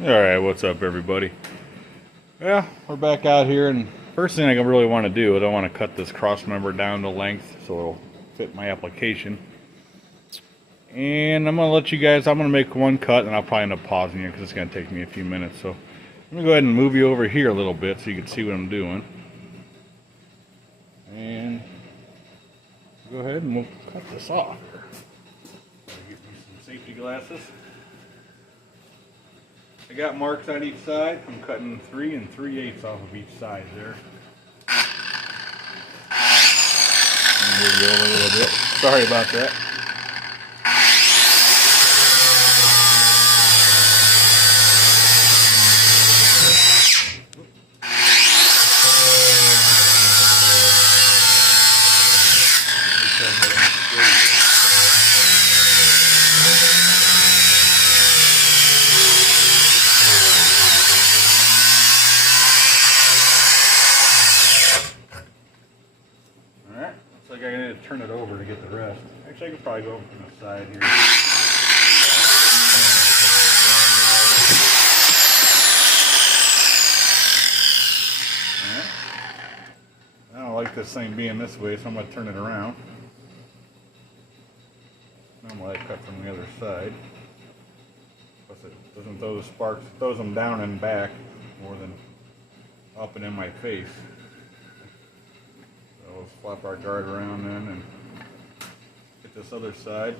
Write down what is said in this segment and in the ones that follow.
Alright, what's up everybody? Yeah, we're back out here, and first thing I really want to do is I want to cut this cross member down to length so it'll fit my application. And I'm going to let you guys, I'm going to make one cut and I'll probably end up pausing it because it's going to take me a few minutes. So I'm going to go ahead and move you over here a little bit so you can see what I'm doing. And go ahead and we'll cut this off here. Get me some safety glasses. I got marks on each side. I'm cutting 3 3/8 off of each side there. Move you over a little bit. Sorry about that. Alright, looks like I need to turn it over to get the rest. Actually, I could probably go over from the side here. Alright. I don't like this thing being this way, so I'm going to turn it around. Normally I cut from the other side. Plus it doesn't throw the sparks, it throws them down and back more than up and in my face. So let's flap our guard around then and get this other side.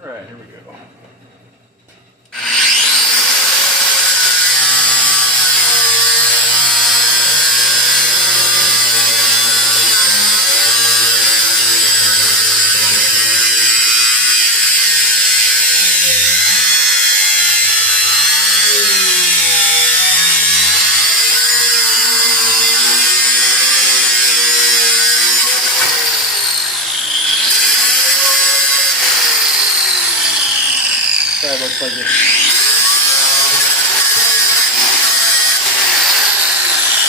Alright, here we go. That looks like it.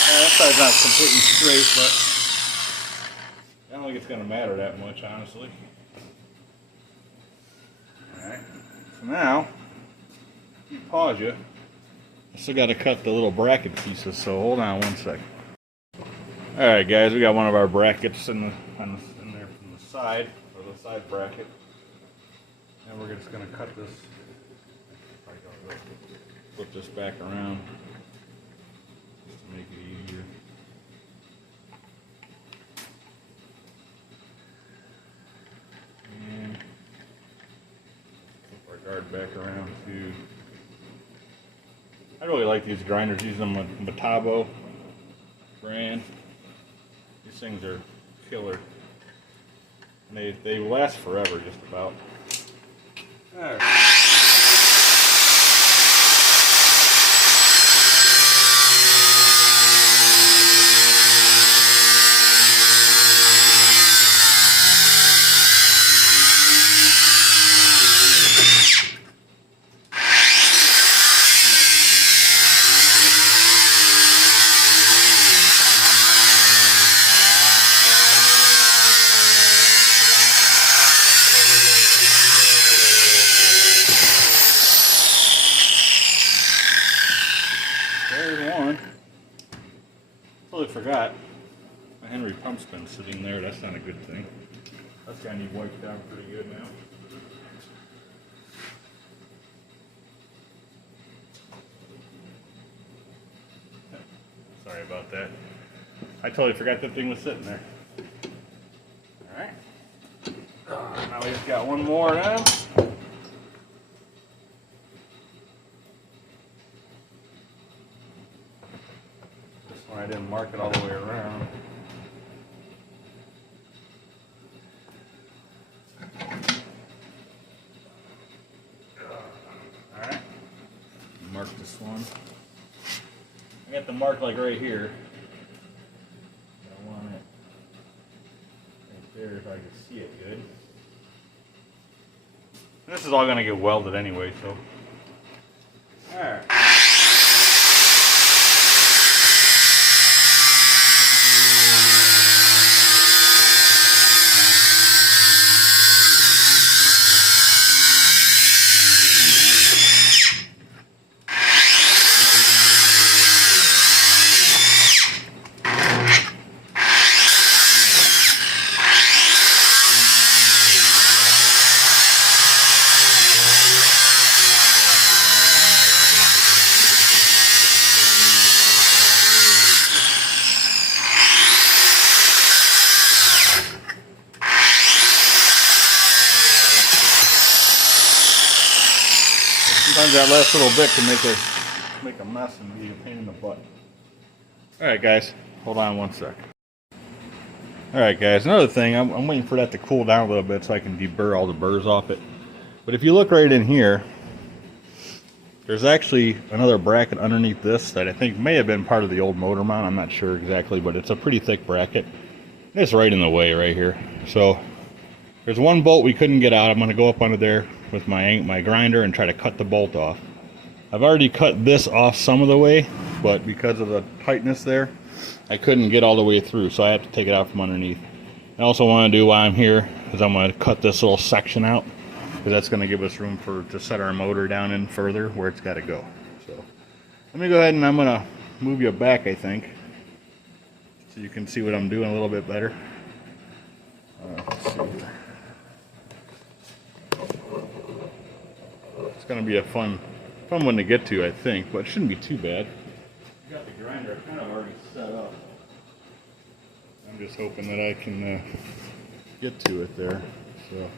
That side's not completely straight, but I don't think it's going to matter that much, honestly. Alright, so now, pause you. I still got to cut the little bracket pieces, so hold on one second. Alright guys, we got one of our brackets in there from the side, or the side bracket. And we're just going to cut this. Flip this back around just to make it easier. And flip our guard back around too. I really like these grinders. These are the Metabo brand. These things are killer. And they last forever just about. Alright. There's one. Totally forgot. My Henry pump's been sitting there. That's not a good thing. That's got to need wiped down pretty good now. Sorry about that. I totally forgot that thing was sitting there. Alright. Now we just got one more now. I didn't mark it all the way around. Alright. Mark this one. I got the mark like right here. I want it right there if I can see it good. And this is all going to get welded anyway, so. Alright. Sometimes that last little bit can make a mess and be a pain in the butt. Alright guys, hold on one sec. Alright guys, another thing, I'm waiting for that to cool down a little bit so I can deburr all the burrs off it. But if you look right in here, there's actually another bracket underneath this that I think may have been part of the old motor mount. I'm not sure exactly, but it's a pretty thick bracket. It's right in the way right here. So there's one bolt we couldn't get out. I'm going to go up under there with my grinder and try to cut the bolt off. I've already cut this off some of the way, but because of the tightness there, I couldn't get all the way through, so I have to take it out from underneath. I also want to do while I'm here is I'm going to cut this little section out, because that's going to give us room to set our motor down in further where it's got to go. So let me go ahead and I'm going to move you back, I think, so you can see what I'm doing a little bit better. Let's see here. It's going to be a fun one to get to, I think, but it shouldn't be too bad. I got the grinder kind of already set up. I'm just hoping that I can get to it there. So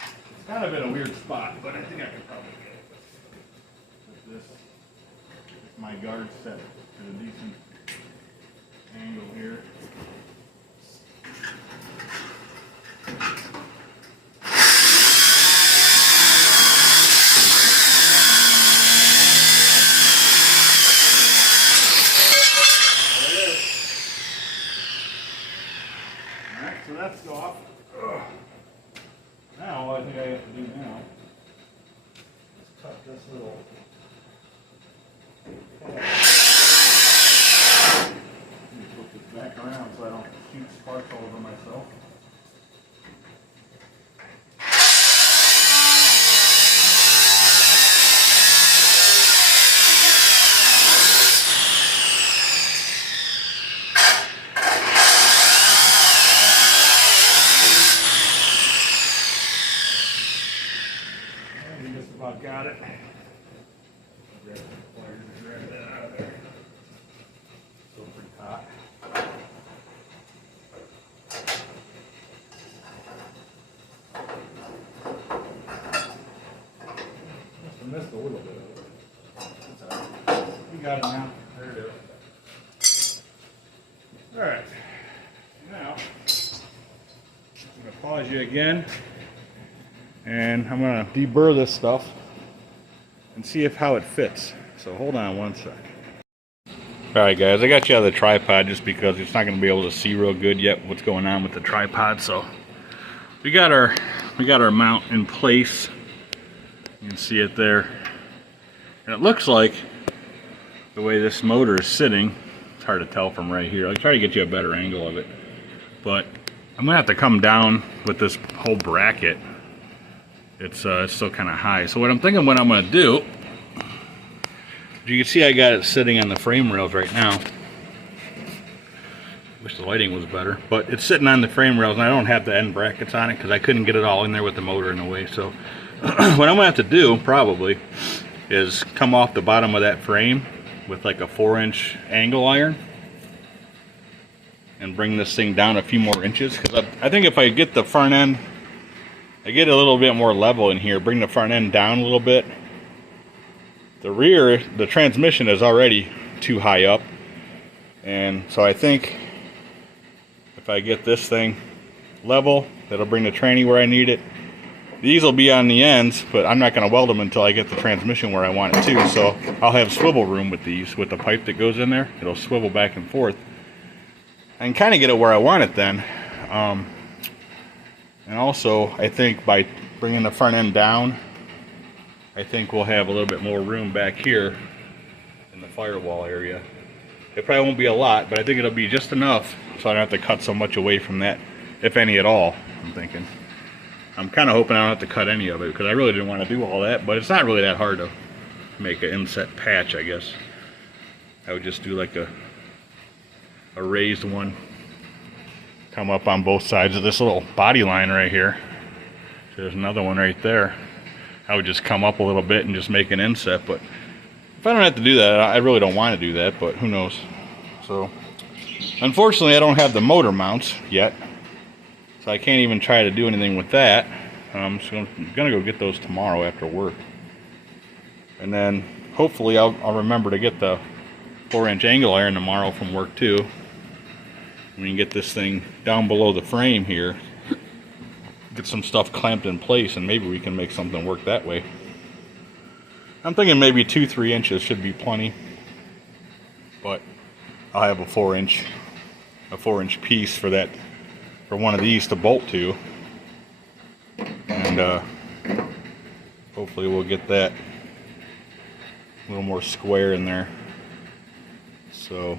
it's kind of in a weird spot, but I think I can probably get it with this. If my guard set at a decent angle here. So that's off. Now, what I think I have to do now is cut this little flip this back around so I don't shoot sparks all over myself. About got it. Grab the pliers and grab that out of there. Still pretty hot. Must have missed a little bit of it. That's all right. We got it now. There it is. Alright. Now, I'm going to pause you again. And I'm going to deburr this stuff and see how it fits. So hold on one sec. Alright guys, I got you out of the tripod just because it's not going to be able to see real good yet what's going on with the tripod. So we got our mount in place. You can see it there. And it looks like the way this motor is sitting, it's hard to tell from right here. I'll try to get you a better angle of it. But I'm going to have to come down with this whole bracket. It's still kind of high. So what I'm thinking what I'm going to do, you can see I got it sitting on the frame rails right now. Wish the lighting was better. But it's sitting on the frame rails and I don't have the end brackets on it because I couldn't get it all in there with the motor in the way. So what I'm going to have to do probably is come off the bottom of that frame with like a 4-inch angle iron and bring this thing down a few more inches. Because I think if I get the front end, I get a little bit more level in here, bring the front end down a little bit. The rear, the transmission is already too high up. And so I think if I get this thing level, that'll bring the tranny where I need it. These will be on the ends, but I'm not going to weld them until I get the transmission where I want it to. So I'll have swivel room with these, with the pipe that goes in there. It'll swivel back and forth. I can kind of get it where I want it then. And also, I think by bringing the front end down, I think we'll have a little bit more room back here in the firewall area. It probably won't be a lot, but I think it'll be just enough so I don't have to cut so much away from that, if any at all, I'm thinking. I'm kind of hoping I don't have to cut any of it because I really didn't want to do all that, but it's not really that hard to make an inset patch, I guess. I would just do like a raised one. Come up on both sides of this little body line right here. So there's another one right there. I would just come up a little bit and just make an inset, but if I don't have to do that, I really don't want to do that, but who knows. So unfortunately I don't have the motor mounts yet, so I can't even try to do anything with that. I'm just gonna go get those tomorrow after work. And then hopefully I'll remember to get the 4-inch angle iron tomorrow from work too. We can get this thing down below the frame here, get some stuff clamped in place, and maybe we can make something work that way. I'm thinking maybe 2-3 inches should be plenty, but I'll have a 4-inch piece for that, for one of these to bolt to, and hopefully we'll get that a little more square in there. So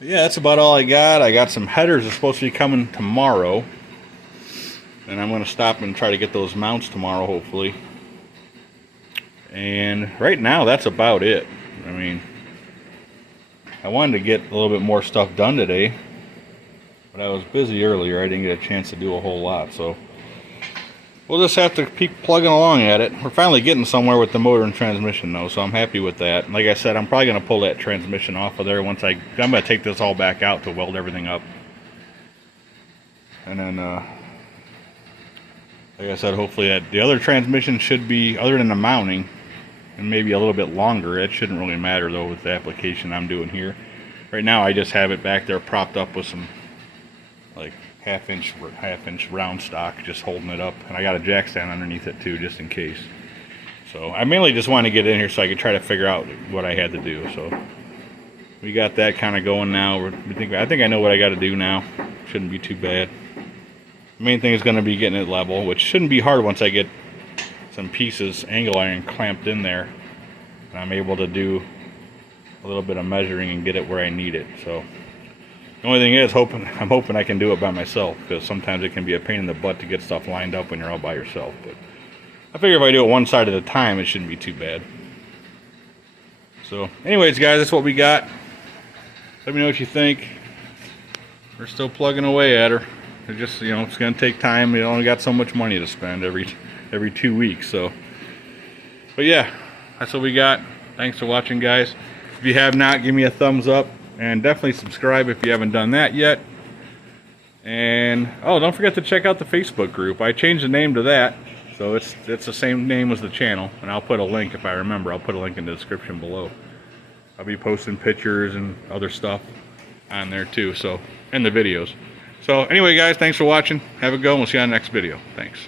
yeah, that's about all I got. I got some headers that are supposed to be coming tomorrow, and I'm going to stop and try to get those mounts tomorrow, hopefully. And right now, that's about it. I mean, I wanted to get a little bit more stuff done today, but I was busy earlier. I didn't get a chance to do a whole lot, so we'll just have to keep plugging along at it. We're finally getting somewhere with the motor and transmission though, so I'm happy with that. Like I said, I'm probably going to pull that transmission off of there once I'm going to take this all back out to weld everything up. And then, like I said, hopefully that the other transmission should be, other than the mounting, and maybe a little bit longer. It shouldn't really matter though with the application I'm doing here. Right now I just have it back there propped up with some like half inch round stock, just holding it up, and I got a jack stand underneath it too, just in case. So I mainly just wanted to get in here so I could try to figure out what I had to do. So we got that kind of going now. I think I know what I got to do now. Shouldn't be too bad. The main thing is going to be getting it level, which shouldn't be hard once I get some pieces, angle iron clamped in there, and I'm able to do a little bit of measuring and get it where I need it. So the only thing is, I'm hoping I can do it by myself, because sometimes it can be a pain in the butt to get stuff lined up when you're all by yourself. But I figure if I do it one side at a time, it shouldn't be too bad. So anyways, guys, that's what we got. Let me know what you think. We're still plugging away at her. It just, you know, it's going to take time. We only got so much money to spend every 2 weeks. So, but yeah, that's what we got. Thanks for watching, guys. If you have not, give me a thumbs up. And definitely subscribe if you haven't done that yet. And oh, don't forget to check out the Facebook group. I changed the name to that, so it's the same name as the channel. And I'll put a link, if I remember. I'll put a link in the description below. I'll be posting pictures and other stuff on there too. So, and the videos. So anyway, guys, thanks for watching. Have a go, and we'll see you on the next video. Thanks.